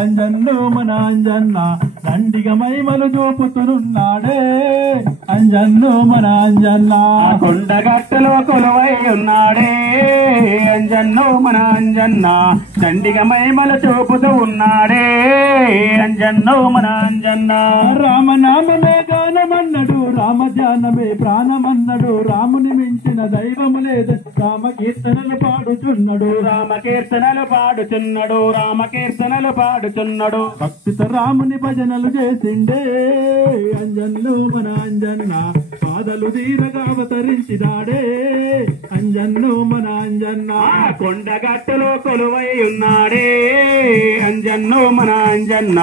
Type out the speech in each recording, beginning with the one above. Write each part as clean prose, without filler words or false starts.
అంజన్ను మన అంజన్న దండిగా మైమలు చూపుతున్నాడే అంజన్ను మన అంజన్న కొండగట్టలో కొలువై ఉన్నాడే అంజన్ను మన అంజన్న దండిగా మైమలు చూపుతూ ఉన్నాడే అంజన్ను మన అంజన్న రామనామమే గానమన్నడు రామధ్యానమే ప్రాణమన్నడు రాముని మించిన దైవము లేదు రామకీర్తనలు పాడుచున్నాడు రామకీర్తనలు పాడుచున్నాడు రామకీర్తనలు పాడుచున్నాడు భక్తితో రాముని భజనలు చేసిండే అంజన్ను మన అంజన్న పాదలు తీరగా అవతరించినాడే అంజన్ను మన అంజన్న కొండగట్టులో కొలువై ఉన్నాడే అంజన్ను మన అంజన్న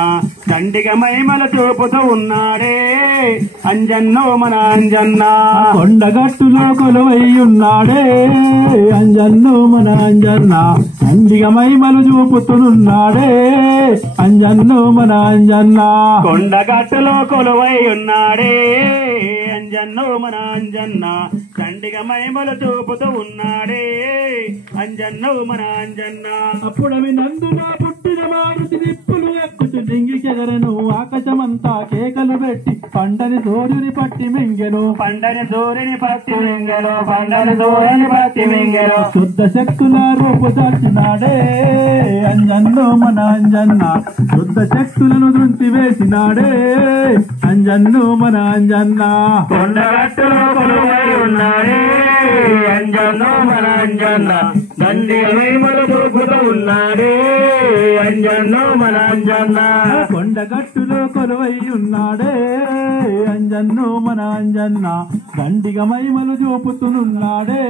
దండిగా మైమల చూపుతూ ఉన్నాడే అంజన్ను మన అంజన్న కొండగట్టులో కొలువై ఉన్నాడే అంజన్ను మన అంజన్న దండిగా మైమలు చూపుతున్నాడే అంజన్ను మన అంజన్న కొండగట్టులో కొలువై ఉన్నాడే అంజన్ను మన అంజన్న దండిగా మైమలు చూపుతూ ఉన్నాడే అంజన్ను మన అంజన్న అప్పుడవి నందున పుట్టిన మారుతి నిప్పులు ఎక్కుతు దింగికెదరను ఆకాశమంతా కేకలు పెట్టి పండని సూర్యుని పట్టి మింగెను పండని సూర్యుని పట్టి మింగెను పండని సూర్యుని పట్టి మింగెను శుద్ధ శక్తుల రూపు దాల్చినాడే అంజన్ను మన అంజన్న శుద్ధ శక్తులను దృంచి వేసినాడే అంజన్ను మన అంజన్న కొండగట్టులో కొలువై ఉన్నాడే అంజన్ను మన అంజన్న దండిగా మైమలు చూపుతూ ఉన్నాడే అంజన్ను మన అంజన్న కొండగట్టులో కొలువై ఉన్నాడే అంజన్ను మన అంజన్న దండిగా మైమలు చూపుతున్నాడే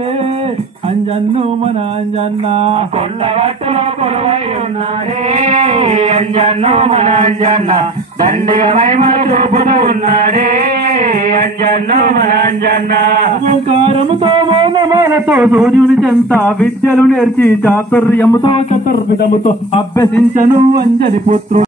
అంజన్ను మన అంజన్న కొండగట్టులో కొలువై ఉన్నాడే అంజన్ను మన అంజన్న దండిగా మైమలు చూపుతూ ఉన్నాడే అంజన్ను మన అంజన్న ఓంకారముతో మౌనమాలతో సూర్యుని చెంత విద్యలు నేర్చి చాతుర్యముతో చతుర్విధముతో అభ్యసించను అంజని పుత్రుడు